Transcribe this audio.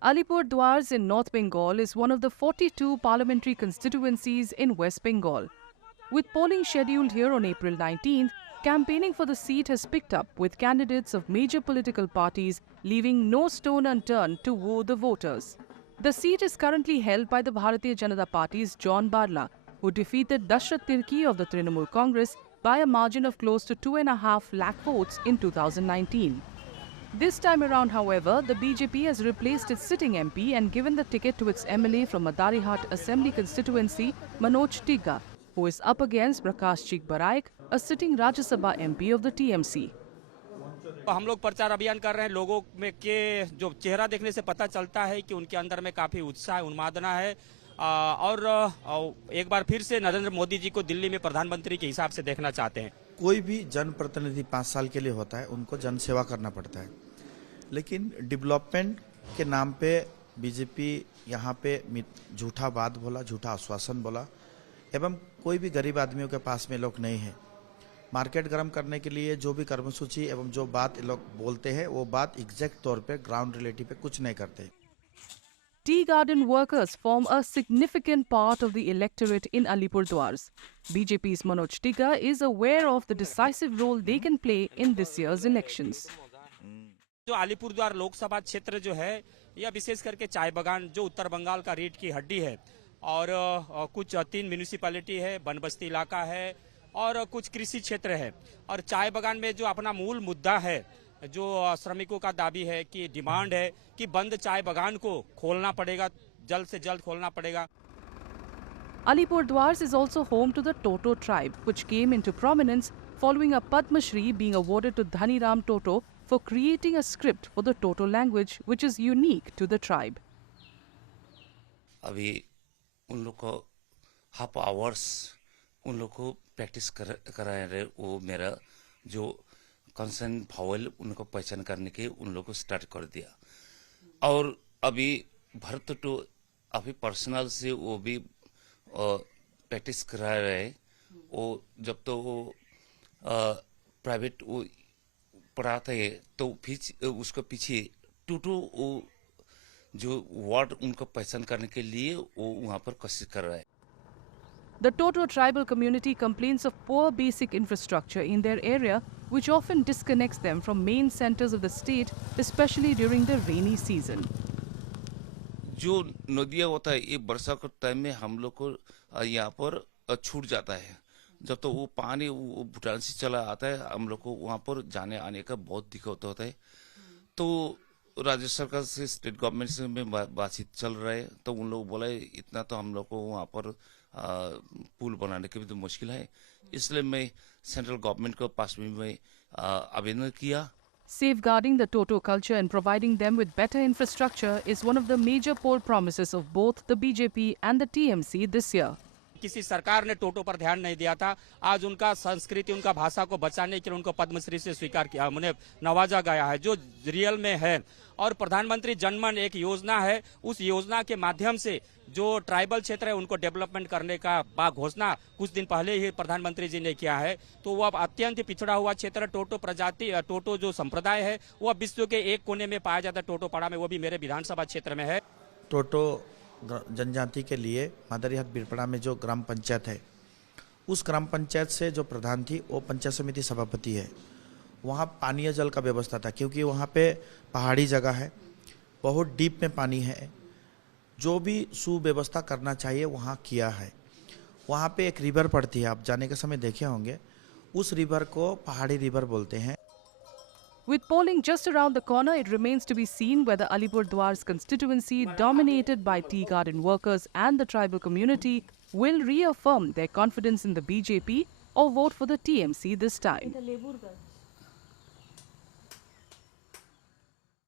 Alipurdwars in North Bengal is one of the 42 parliamentary constituencies in West Bengal. With polling scheduled here on April 19th, campaigning for the seat has picked up with candidates of major political parties leaving no stone unturned to woo the voters. The seat is currently held by the Bharatiya Janata Party's John Barla, who defeated Dashrath Tirki of the Trinamool Congress by a margin of close to 2.5 lakh votes in 2019. This time around, however, the BJP has replaced its sitting MP and given the ticket to its MLA from Madarihat Assembly constituency, Manoj Tigga, who is up against Prakash Chik Baraik, a sitting Rajya Sabha MP of the TMC. हम लोग प्रचार अभियान कर रहे हैं। लोगों में के जो चेहरा देखने से पता चलता है कि उनके अंदर में काफी उत्साह उन्मादना है और एक बार फिर से नरेंद्र मोदी जी को दिल्ली में प्रधानमंत्री के हिसाब से देखना चाहते हैं। कोई भी जनप्रतिनिधि 5 साल के लिए होता है, उनको जन सेवा करना पड़ता है, लेकिन डेवलपमेंट के नाम पे बीजेपी यहाँ पे झूठा बात बोला, झूठा आश्वासन बोला एवं कोई भी गरीब आदमियों के पास में लोग नहीं है। मार्केट गर्म करने के लिए जो भी कर्मसूची एवं जो बात लोग बोलते हैं वो बात एग्जैक्ट तौर पे ग्राउंड रियलिटी पे कुछ नहीं करते। Tea garden workers form a significant part of the electorate in Alipurdwars. BJP's Manoj Tigga is aware of the decisive role they can play in this year's elections. जो अलीपुरद्वार लोकसभा क्षेत्र जो है यह विशेष करके चाय बागान जो उत्तर बंगाल का रीढ़ की हड्डी है और कुछ 3 म्यूनिसिपैलिटी है, बनबस्ती इलाका है और कुछ कृषि क्षेत्र है। और चाय बागान में जो अपना मूल मुद्दा है, जो श्रमिकों का दाबी है कि डिमांड है कि बंद चाय बागान को खोलना पड़ेगा, जल्द से जल्द खोलना पड़ेगा। Alipurdwars is also home to the Toto tribe, which came into prominence following a Padma Shri being awarded to Dhani Ram Toto for creating a script for the Toto language, which is unique to the tribe. अभी उन लोग को half hours उन लोग को practice करा रहे। वो मेरा जो कंसर्न फाउल उनको पहचान करने के उन लोग को स्टार्ट कर दिया। और अभी भरत तो अभी पर्सनल से वो भी प्रैक्टिस करा रहे। वो जब तो वो प्राइवेट वो पढ़ाते हैं तो उसको पीछे टूटू वो जो वर्ड उनको पहचान करने के लिए वो वहाँ पर कोशिश कर रहा है। The Toto tribal community complains of poor basic infrastructure in their area, which often disconnects them from main centers of the state, especially during the rainy season. जो नदियाँ होता है ये वर्षा के टाइम में हम लोग को यहाँ पर छूट जाता है। जब तो वो पानी वो भूटान से चला आता है, हम लोग को वहाँ पर जाने आने का बहुत दिक्कत होता है। तो राज्य सरकार से स्टेट गवर्नमेंट से में बातचीत चल रहा है, तो उन लोग बोला इतना तो हम लोग को वहाँ पर पुल बनाने के भी तो मुश्किल है, इसलिए मैं सेंट्रल गवर्नमेंट को पास में मैं आवेदन किया। Safeguarding the Toto culture and providing them with better infrastructure is one of the major poll promises of both the BJP and the TMC this year. किसी सरकार ने टोटो पर ध्यान नहीं दिया था। आज उनका संस्कृति, उनका भाषा को बचाने के लिए उनको पद्मश्री से स्वीकार किया, उन्हें नवाजा गया है जो रियल में है। और प्रधानमंत्री जनमन एक योजना है, उस योजना के माध्यम से जो ट्राइबल क्षेत्र है उनको डेवलपमेंट करने का घोषणा कुछ दिन पहले ही प्रधानमंत्री जी ने किया है। तो वो अब अत्यंत पिछड़ा हुआ क्षेत्र टोटो प्रजाति, टोटो जो संप्रदाय है वो विश्व के एक कोने में पाया जाता है, टोटो पाड़ा में, वो भी मेरे विधानसभा क्षेत्र में है। टोटो जनजाति के लिए मादरिहाट बीरपड़ा में जो ग्राम पंचायत है, उस ग्राम पंचायत से जो प्रधान थी वो पंचायत समिति सभापति है। वहाँ पानीय जल का व्यवस्था था, क्योंकि वहाँ पे पहाड़ी जगह है, बहुत डीप में पानी है। जो भी सुव्यवस्था करना चाहिए वहाँ किया है। वहाँ पे एक रिवर पड़ती है, आप जाने के समय देखे होंगे, उस रिवर को पहाड़ी रिवर बोलते हैं। With polling just around the corner, it remains to be seen whether Alipurdwar's constituency, dominated by tea garden workers and the tribal community, will reaffirm their confidence in the BJP or vote for the TMC this time.